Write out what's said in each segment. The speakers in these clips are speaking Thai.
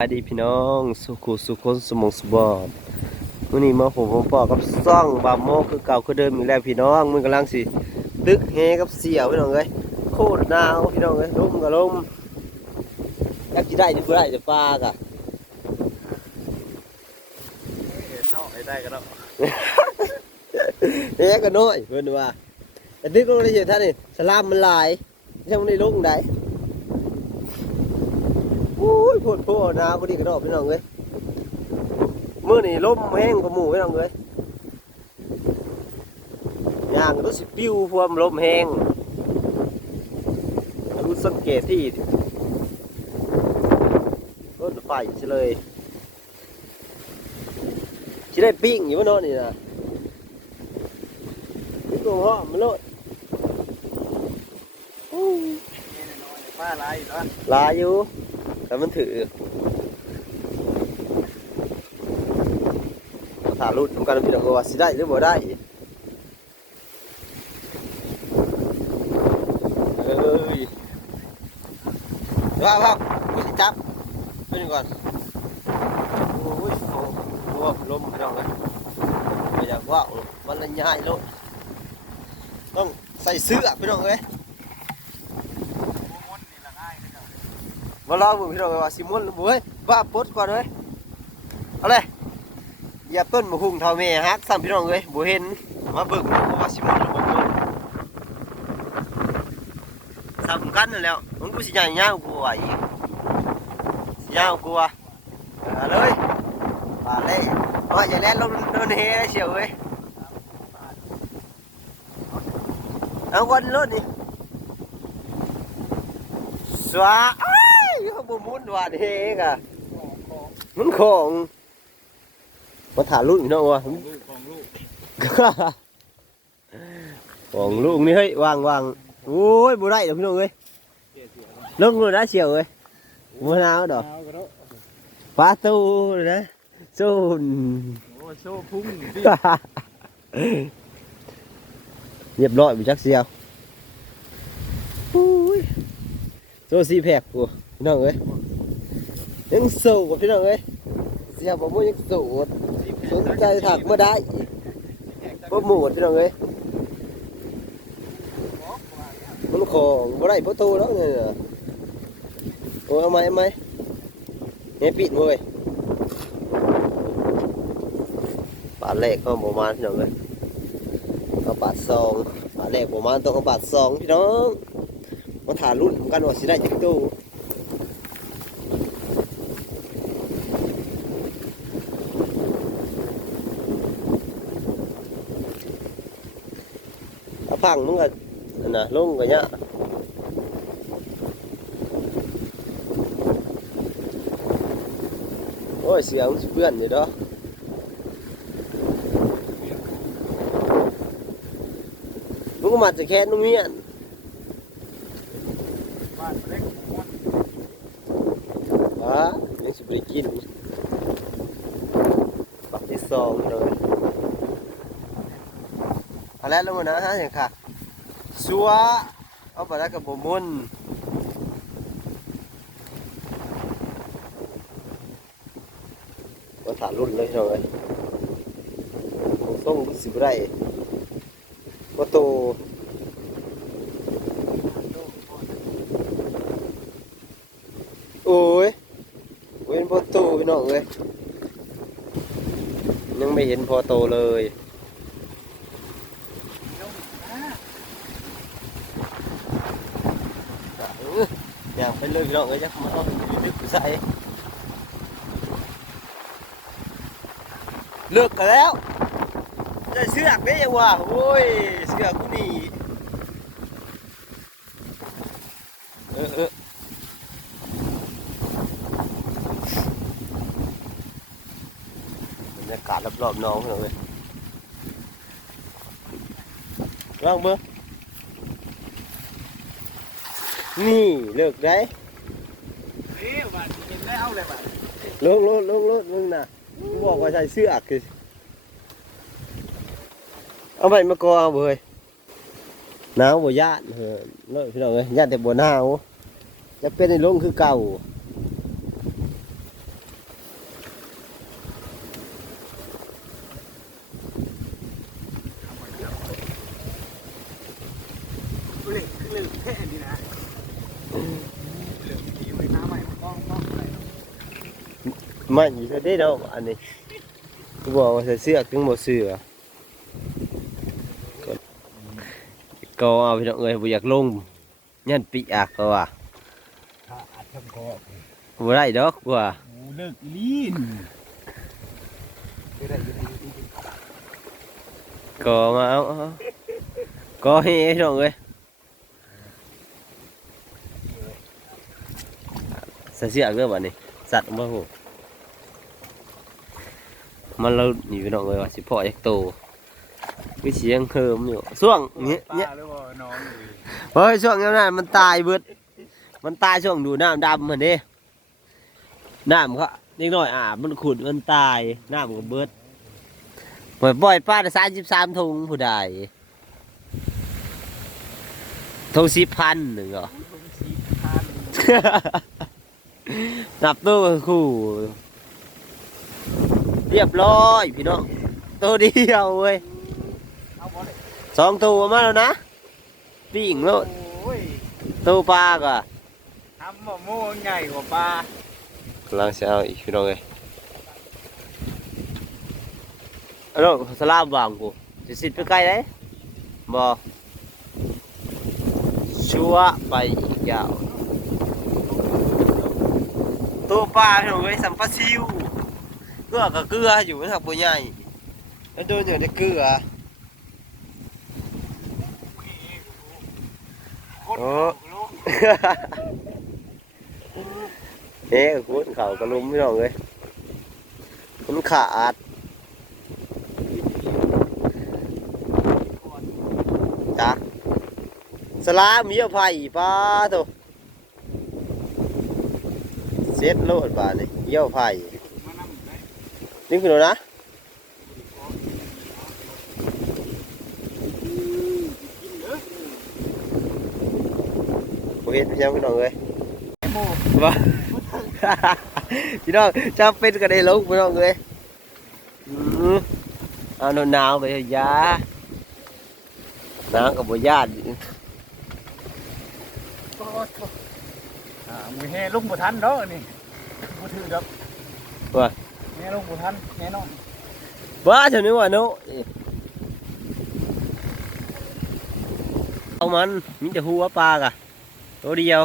สวัสดีพี่น้องสุขุสุคนสมองสบอดมื้อนี้มาผมผมปอกับซ่องบาโมคือเก่าคือเดิมอีกแล้วพี่น้องมึงกำลังสิตึกเฮกับเสี่ยวพี่น้องเอ้ยโคตรหนาวพี่น้องเอ้ยลมกับลมอยากจะได้จะบ่ได้จะปลากะเนาะให้ได้ก็เนาะเฮ้ก็น้อยเพิ่นว่าแต่ตึกลงได้เยอะท่านนี่สลามมันหลายยังบ่ได้ลงได้ โอ้ยโพดโพดหนาวพอดีกระดอกพี่น้องเอ้ยมื้อนี้ลมแห้งกว่าหมู่พี่น้องเอ้ยย่างรถสิปิ้วพวมลมแห้งรู้สังเกตที่รถไฟเฉลยชิได้ปิ้งอยู่วะเนาะนี่นะนี่ตัวห่อมันโลดอู้ป้าลายเนาะลายอยู่ แต่มันถือถารุ่นทำการพี่น้องว่าสิได้หรือบ่ได้เอ้ยว้าวว้าวกูสิจับไปหนึ่งก่อนโอ้ยโอ้โหลมพี่น้องเลยไม่อยากว่าวมันละยายโลดต้องใส่เสื้อพี่น้องเลย ม้วนนี่ละง่ายเลยเนาะ มาลองมึงพี่น้องเลยว่าสิมวนบ่เว้ยว่าปดก่อนเลยเอาเลยเหยียบต้นมะฮุงเท่าแม่ฮักสามพี่น้องเลยบ่เห็นมาเบิ่งว่าสิมวนหรือบ่มวนสำคัญนั่นแล้วมึงกูสิใหญ่ยาวกูว่าอีกสิยาวกูว่าเอาเลยมาเลยว่าอย่าแล่นลงโดนเฮเชียวเว้ยเอาวันรถนี่สวาอ้า นหวานเฮกะของของมันของมาถ่ายรูปพี่น้องวะของลูกของลูกของลูกนี่เฮ้ยวางวางโอ้ยบ่ได้ดอกพี่น้องเอ้ยเจ๊เสียลงเลยนะเชียวเอ้ยบ่นาวดอกเอาก็เนาะปลาตูเลยนะซูนโอ้โชว์พุ่งดิเรียบร้อยไปจักเสียวโอ้ยโซซีแพกกูพี่น้องเอ้ย ยังสูบพี่น้องเอ้ยเสียบ่มูยังสูบสนใจถักมาได้บ่หมูดพี่น้องเอ้ยมันของบ่ได้ประตูแล้วเนี่ยโอ้ยเอาไหมเอาไหมเนี่ยปิดเว้ยปาดแรกก็ประมาณพี่น้องเอ้ยเอาบาทสองบาทแรกประมาณต้องเอาบาทสองพี่น้องมาถ่ายรุ่นกันว่าสิได้จักตู้ พังมึงก็นั่นนะลงกันเนี้ยโอ้ยเสียงเพื่อนอยู่เด้อมึงก็มาจะแค่นุ่งเมียน บ้านเล็กม้วน อะยังสิบริกินปักที่สองเลย เอาแล้วลงมานะฮะเห็นค่ะสัวเอาไปแล้วกับบมุนก็ถารุ่นเลยเลยส่งสิบไรก็โตโอ้ยเว้นพอโตพี่น้องเลยยังไม่เห็นพอโตเลย เอออย่างไปเลยพี่น้องเลยจะมาเอาดึกใส่เลิกกันแล้วจ นี่เลิกได้นี่บัดเห็นได้เอาเลยบัดลงลงลงลงมึงน่ะกูบอกว่าใส่เสื้อคือเอาไปมากอเอาเลยหนาวบ่ย่านเหออเลยพี่น้องเอ้ยย่านแต่บ่หนาวจะเป็นในลงคือเก่าเล็กเล็กแค่นี้นะ mạnh gì thế đâu bạn này bỏ sẽ sửa cái một sửa có à, à mọi người vừa giặc lung nhân bị à cơ à? Vừa đây đó vừa à? có mà có hết mọi người. ใส่เสื้อเด้อบัดนี้ สัตว์มาโหมันเรานี่พี่น้องเอ้ยว่าสิพ่อจักโตมีเสียงเฮิมอยู่ช่วงเนี้ยเนี้ยหรือว่าน้องเฮ้ยช่วงนั้นมันตายเบิดมันตายช่วงดูน้ำดำเหมือนเด้น้ำเขาเล็กน้อยอ่ามันขุดมันตายน้ำก็เบิดปล่อยปล่อยป้าได้สามสิบสามถุงผู้ใดถุงสิบพันหนึ่งเหรอ นนับตัวคู่ เรียบร้อยพี่น้องตัวเดียวเว้ยเอาบ่เลยสองตัวมาแล้วนะปิ่งโลดโอ้ยตัวปลาก็ทำบ่โม่ใหญ่กว่าปลากำลังจะเอาอีกพี่น้องเลยอันนั้นสลามวางกูจะสิทธิ์ไปไกลได้บอชัวไปอีกยาว ตัวปลาพี่น้องเลยสัมปะซิวเกลือกับเกลืออยู่ทางปัวใหญ่แล้วโดนอยู่ในเกลือโอ้เอ๊ะคุณเขากระลุมพี่น้องเลยมันขาดจ้ะสลามีอภัยป้าตัว เซ็ตโลดบาทนี่เยี่ยวไผ่มานั่งได้นี่คือหนูนะโอเห็นพี่น้องพี่น้องเลยโม่ว่าพี่น้องจะเป็นกันได้ลูกพี่น้องเลยอืมเอาหนาวๆไปเถอะยาหนาวกับบ่ญาติ โคตรอ่า มือแห่ลุงบ่ทันเนาะนี่บ่ถือดอกว่า แห่ลุงบ่ทันแน่นอนบ้าเท่านี้ว่าโนเอามันมีแต่หัวปลากะตัวเดียว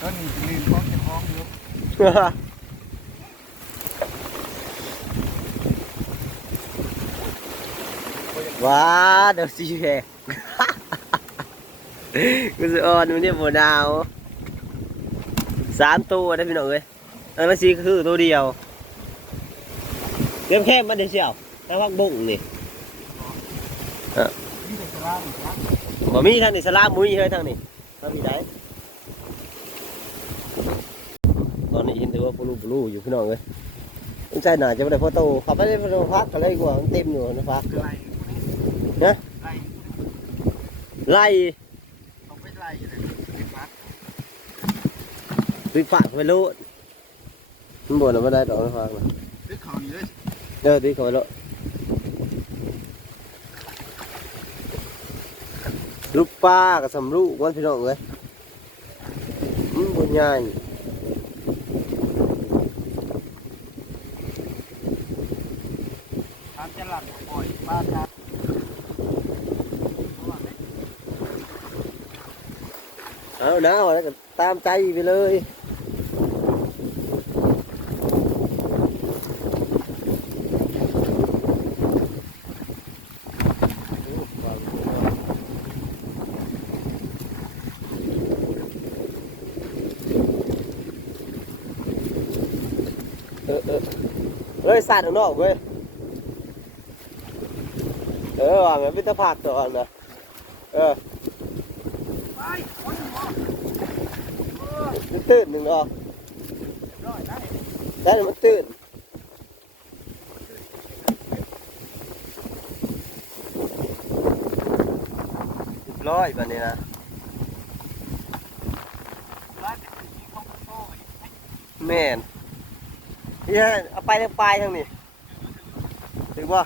ต้นนี้ลืมของเจ้าของอยู่ว้าเดี๋ยวสิแหก กูจะอ่อนมันเนี่ยบ่ดาว สามตัวได้พี่น้องเอ้ยอันนั้นสิคือตัวเดียวเรียบแค่มันเดียวเชียวแล้วพักบุ้งนี่บบ่มีทางนี้สลามมุ้ยเฮ้ยทางนี้ทางนี้ได้ตอนนี้เห็นถือว่าปลูปลูอยู่พี่น้องเอ้ยต้องใช่หน่าจะไม่ได้พอโตขับไปได้พอโตพักก็เลยกว่ามันเต็มอยู่นะพักนะไล่ ไล่ เอาไปไล่อยู่เลยพัก วิฝากไปรู้มันบ่นไม่ได้ดอกนะพักนะดึกเขานี่เลยเดี๋ยวตีเขาไปแล้วลูกป้ากับสำรูกวันพี่น้องเลยอืมบนใหญ่ทำจะหลับปล่อยป้าครับเอาหนาวแล้วก็ตามใจไปเลย เฮ้ยสัตว์ข้างนอกเว้ย เออว่ามันเป็นตะผักตัวนะ เออ ไปคนหัว มันตื่นหนึ่งเนาะ ร้อยได้ ได้วมันตื่นเรียบร้อยแบบนี้นะ ร้อยเป็นสีของโต้ย แม่น นี่ฮะเอาไปทางปลายทางนี้ถึงว่า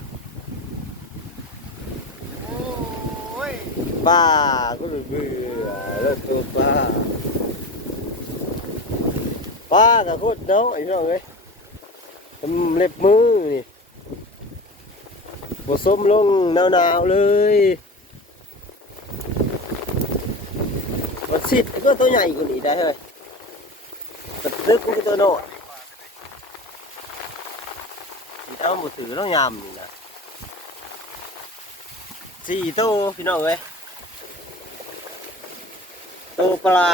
โอ้ยป้าก็เบื่อเลิกตัวป้าปลากับโคตรน้อยพี่น้องเอ้ยทำเล็บมือนี่บดส้มลงหนาวๆเลยบดสิทธิ์ก็ตัวใหญ่กว่านี้ได้เฮ้ยกระตึกมันก็ตัวน้อย เอาหมดถือต้องยำนี่นะสี่ตัวพี่น้องเอ้ยตัวปลา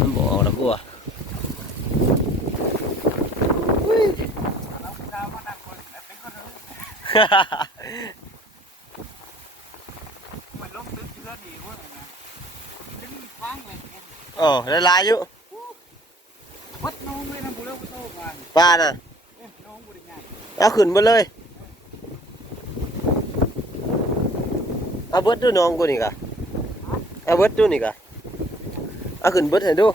มันบอกออกแล้วกูอะมันลงตึกเยอะดีเว่านะตึกมีฟังเลยโอ้ได้หลายอยู่วัดน้องเลยนะบุเรบุโตมาปลาน่ะ เอาขึ้นมาเลย เอาเบิดดูน้องกูนี่กะเอาเบิดดูนี่กะเอาขึ้นเบิดให้ดู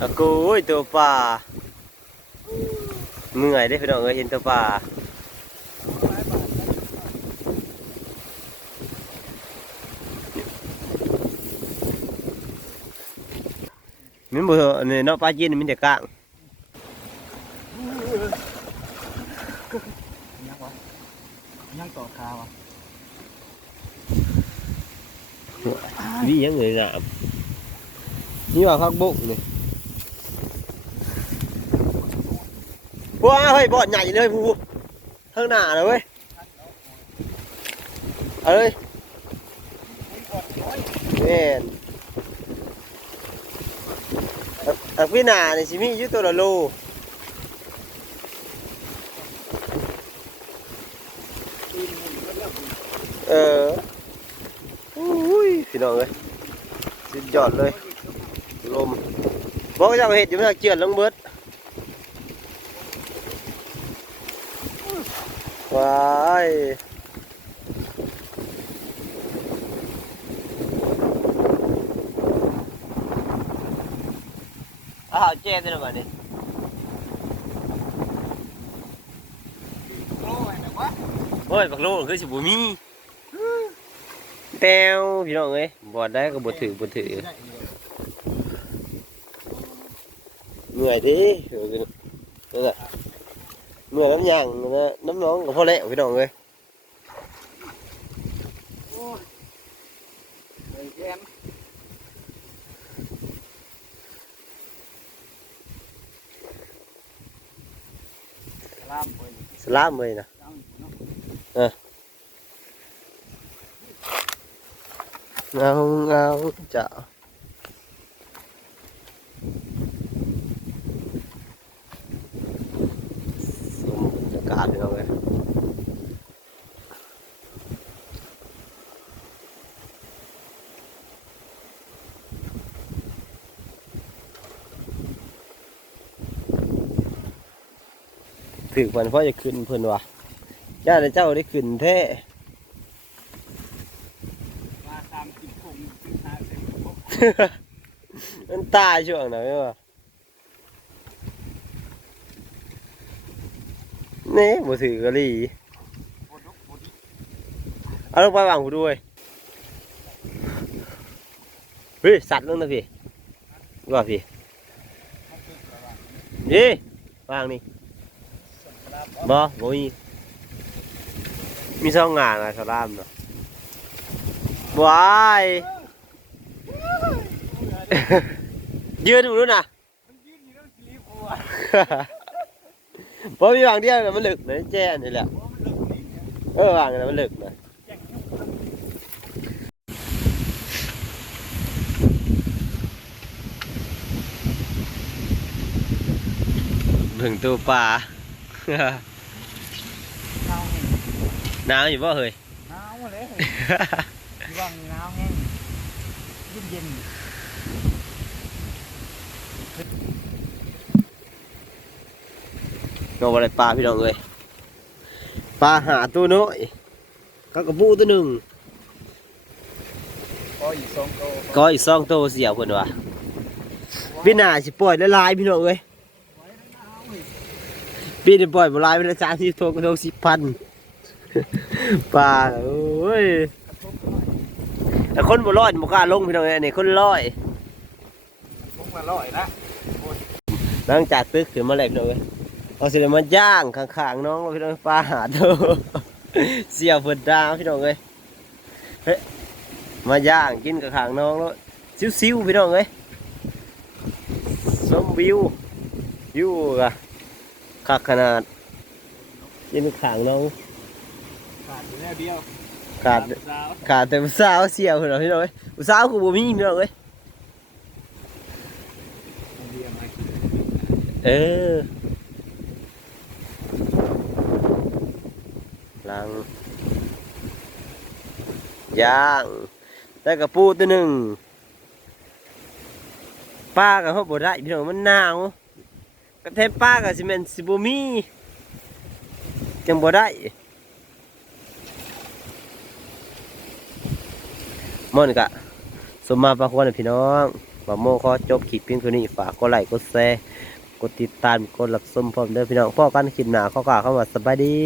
อากูโอ้ยตัวปลาเมื่อยได้พี่น้องเอ้ยเห็นตัวปลา mình bữa này nó ba chiên mình để cạn. Vì những người làm như là khắc bụng này. Quá hơi bọn nhảy lên vu, hơn nả rồi ấy. Ở đây. Nè อักวินานี่ชิมีอยู่ตัวละโลเออโอ้ยพี่น้องเลยสุดจอดเลยลมบอกว่าจะเห็ดอยู่ไม่เจืยนลงเบิดว้าย อ้าวเจ๊ได้หรือเปล่าเนี่ยโอ้ยนะวะโอ้ยบักโลคือสิบุมีแต้วพี่น้องเอ้ยบอดได้ก็บดถือบดถือเหนื่อยดิเออนั่นแหละเหนื่อยน้ำยางนะน้ำน้องกับพ่อเละพี่น้องเลยเฮ้ยแกนลาม ไปสลามเลยนะยังเนเงาเงาะสมบรรยากาศพี่น้องเลยถึงวันพ่อจะขึ้นเพิ่นวะย่าต่เจ้าได้ขึ้นแท้มาตามกินคงกินหาเสร็จปุ๊บมันตายช่วงไหนวะนี่บ่ถือกะหรี่เอาลงไปวางกูด้วยเฮ้ยสัตว์ลงนะพี่ว่าพี่นี่วางนี่ บ่บ่มีมีสองงานอะสลามเนาะว้ายยืนตรงนู้นน่ะมันยืนอยู่แล้วสีบัวเพราะมีวางเดียวน่ะมันลึกนะแจ้นี่แหละบัวมันลึกนี่เนี่ยเออวางนะมันลึกนะแจ้งยุ่งถึงตัวปลา หนาวแห้งหนาวอยู่บ่เฮ้ยหนาวเลยที่ว่างหนาวแห้งเย็นเย็นเอาอะไรปลาพี่น้องเอ้ยปลาหาตัวน้อยก็กระปูตัวหนึ่งก็อีกสองโตก็อีกสองตัวเสียวเพิ่นว่ะพี่หน้าสิปล่อยละลายพี่น้องเอ้ยไว้หนาวอีก พี่นี่ปล่อยบ่ลายเป็นละสามสิบตัวก็ต้องสิบพันปลาโอ้ยกระทบหน่อยแต่คนบ่ร้อยบ่กล้าลงพี่น้องเอ้ยอันนี้คนร้อยลงมาร้อยนะหลังจากตึกขึ้นมาแล้วพี่น้องเอ้ยเอาสิเลยมาย่างข้างๆน้องพี่น้องปลาหาดเด้อเสียเพิ่นดาพี่น้องเอ้ยเฮ้ยมาย่างกินกับข้างน้องแล้วซิวๆพี่น้องเอ้ยชมวิววิวอะ คักขนาดกินข้างน้องขาดอยู่แค่เดียวขาดสาวขาดแต่ผู้สาวเสียวพี่น้องพี่น้องเอ้ยผู้สาวคือบ่มีพี่น้องเอ้ยเดียวมาเออลังย่างได้กระปูตัวหนึ่งป้ากับเขาบ่ได้พี่น้องมันหนาวก ระเทมป้ากับซีเมนซิบูมีจังบ่ได้ม่อนกะสมมาปะควรพี่น้องบ่โมขอจบคลิปเพียงเท่านี้ฝากกดไลค์กดแชร์กดติดตามกดรับชมพร้อมเด้อพี่น้องพ่อกันคลิปหน้าข้อกล่าวเข้ามาสบายดี